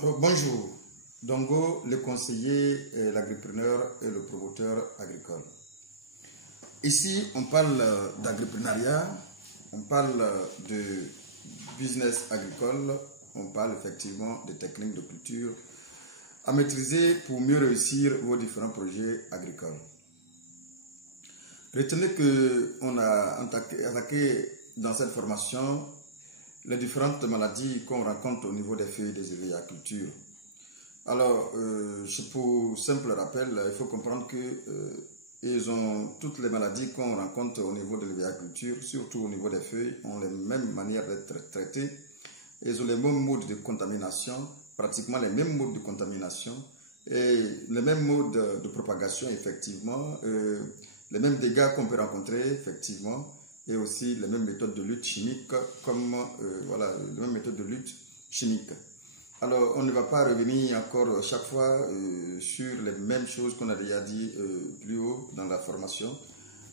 Bonjour, Dongo, le conseiller, l'agripreneur et le promoteur agricole. Ici, on parle d'agripreneuriat, on parle de business agricole, on parle effectivement de techniques de culture à maîtriser pour mieux réussir vos différents projets agricoles. Retenez qu'on a attaqué dans cette formation les différentes maladies qu'on rencontre au niveau des feuilles des culture. Alors, pour simple rappel, il faut comprendre que ils ont toutes les maladies qu'on rencontre au niveau de l'agriculture, surtout au niveau des feuilles, ont les mêmes manières d'être traitées. Ils ont les mêmes modes de contamination, pratiquement les mêmes modes de contamination et les mêmes modes de propagation, effectivement, les mêmes dégâts qu'on peut rencontrer, effectivement, et aussi les mêmes méthodes de lutte chimique, comme les mêmes méthodes de lutte chimique. Alors, on ne va pas revenir encore chaque fois sur les mêmes choses qu'on a déjà dit plus haut dans la formation.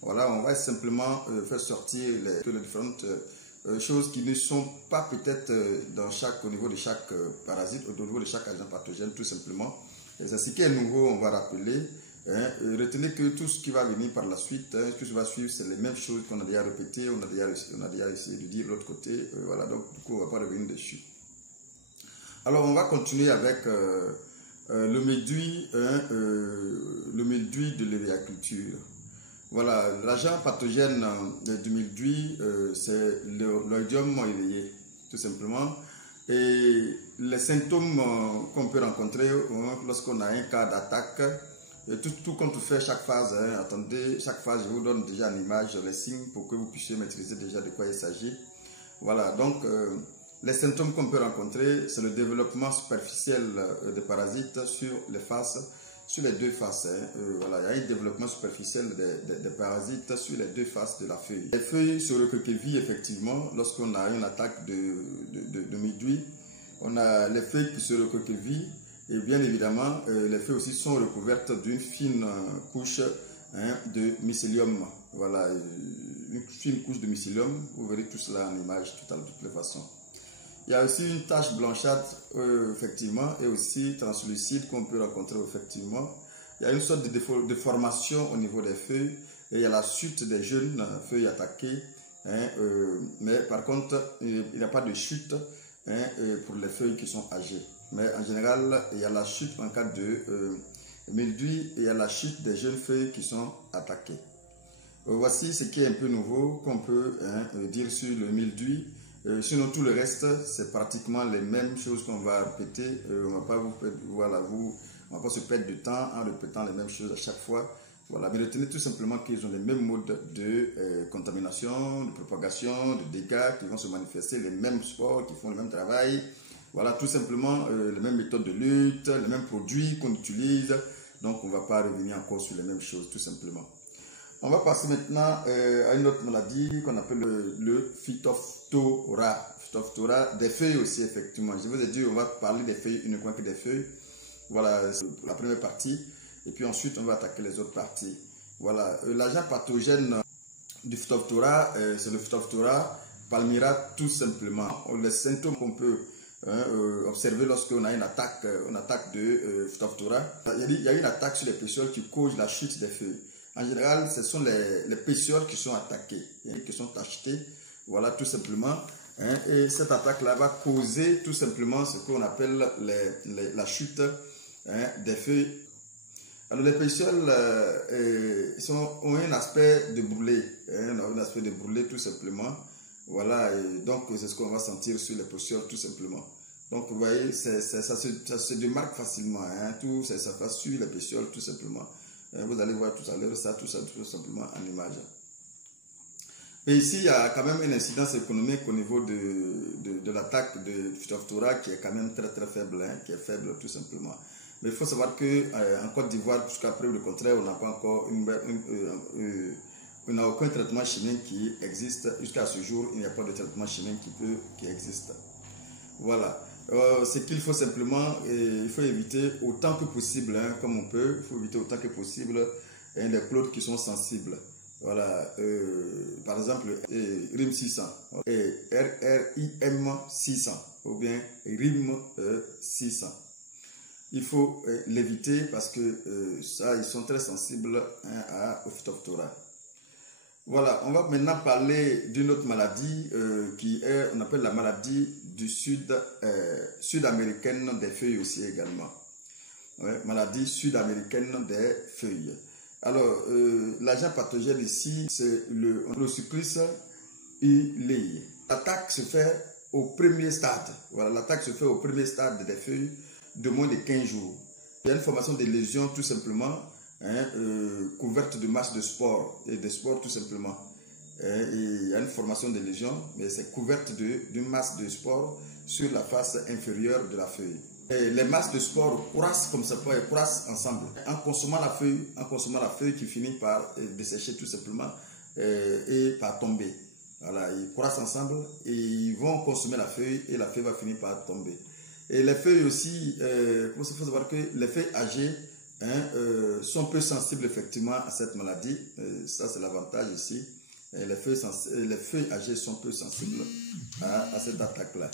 Voilà, on va simplement faire sortir les différentes choses qui ne sont pas peut-être au niveau de chaque parasite, au niveau de chaque agent pathogène, tout simplement. Et c'est ce qui est nouveau, on va rappeler. Retenez que tout ce qui va venir par la suite, tout ce qui va suivre, c'est les mêmes choses qu'on a déjà répétées, on a déjà essayé de dire de l'autre côté. Voilà, donc du coup, on ne va pas revenir dessus. Alors, on va continuer avec le mildiou de l'héliaculture. Voilà, l'agent pathogène du mildiou, c'est l'oïdium éveillé, tout simplement. Et les symptômes qu'on peut rencontrer lorsqu'on a un cas d'attaque, tout compte fait chaque phase, attendez, chaque phase, je vous donne déjà une image, les signes pour que vous puissiez maîtriser déjà de quoi il s'agit. Voilà, donc les symptômes qu'on peut rencontrer, c'est le développement superficiel des parasites sur les faces, sur les deux faces. Voilà, il y a un développement superficiel des parasites sur les deux faces de la feuille. Les feuilles se recroquevillent effectivement lorsqu'on a une attaque de mildiou. On a les feuilles qui se recroquevillent et bien évidemment, les feuilles aussi sont recouvertes d'une fine couche de mycélium. Voilà, une fine couche de mycélium. Vous verrez tout cela en image de toutes les façons. Il y a aussi une tache blanchâtre, effectivement, et aussi translucide qu'on peut rencontrer, effectivement. Il y a une sorte de déformation au niveau des feuilles, et il y a la chute des jeunes feuilles attaquées, mais par contre, il n'y a pas de chute pour les feuilles qui sont âgées. Mais en général, il y a la chute en cas de mildiou, et il y a la chute des jeunes feuilles qui sont attaquées. Voici ce qui est un peu nouveau qu'on peut dire sur le mildiou. Sinon tout le reste c'est pratiquement les mêmes choses qu'on va répéter. On va pas se perdre de temps en répétant les mêmes choses à chaque fois. Voilà, mais retenez tout simplement qu'ils ont les mêmes modes de contamination, de propagation, de dégâts qui vont se manifester, les mêmes sports qui font le même travail. Voilà, tout simplement les mêmes méthodes de lutte, les mêmes produits qu'on utilise. Donc on ne va pas revenir encore sur les mêmes choses tout simplement. On va passer maintenant à une autre maladie qu'on appelle le phytophthora. Phytophthora, des feuilles aussi, effectivement. Je vous ai dit, on va parler des feuilles, uniquement que des feuilles. Voilà, c'est la première partie. Et puis ensuite, on va attaquer les autres parties. Voilà, l'agent pathogène du phytophthora, c'est le phytophthora palmyra, tout simplement. Les symptômes qu'on peut observer lorsqu'on a une attaque de phytophthora. Il y a une attaque sur les pétioles qui cause la chute des feuilles. En général, ce sont les pétioles qui sont attaquées, qui sont tachetées, voilà, tout simplement. Et cette attaque-là va causer tout simplement ce qu'on appelle la chute des feuilles. Alors, les pétioles ont un aspect de brûlé, tout simplement. Voilà, et donc c'est ce qu'on va sentir sur les pétioles, tout simplement. Donc, vous voyez, ça se démarque facilement, tout ça passe sur les pétioles, tout simplement. Vous allez voir tout à l'heure ça tout simplement en image. Et ici, il y a quand même une incidence économique au niveau de l'attaque de phytophthora qui est quand même très faible, qui est faible tout simplement. Mais il faut savoir qu'en Côte d'Ivoire, jusqu'à preuve du contraire, on n'a pas encore on n'a aucun traitement chimique qui existe. Jusqu'à ce jour, il n'y a pas de traitement chimique qui existe. Voilà. Ce qu'il faut simplement, il faut éviter autant que possible, comme on peut, il faut éviter autant que possible les clodes qui sont sensibles. Voilà, par exemple, RIM 600, et RRIM 600, ou bien RIM 600. Il faut l'éviter parce que ça, ils sont très sensibles au Phytophthora. Voilà, on va maintenant parler d'une autre maladie qui est, on appelle la maladie du sud-américaine des feuilles aussi également. Ouais, maladie sud-américaine des feuilles. Alors, l'agent pathogène ici, c'est le Cyclus ilei. L'attaque se fait au premier stade. Voilà, l'attaque se fait au premier stade des feuilles de moins de 15 jours. Il y a une formation de lésions tout simplement, couverte de masse de spores et de spores tout simplement. Il y a une formation de lésions, mais c'est couverte d'une masse de spores sur la face inférieure de la feuille. Et les masses de spores croissent comme ça, elles croissent ensemble. En consommant la feuille qui finit par dessécher tout simplement et par tomber. Voilà, ils croissent ensemble et ils vont consommer la feuille et la feuille va finir par tomber. Et les feuilles aussi, il faut savoir que les feuilles âgées sont peu sensibles effectivement à cette maladie. Ça, c'est l'avantage ici. Et les feuilles âgées sont peu sensibles à cette attaque-là.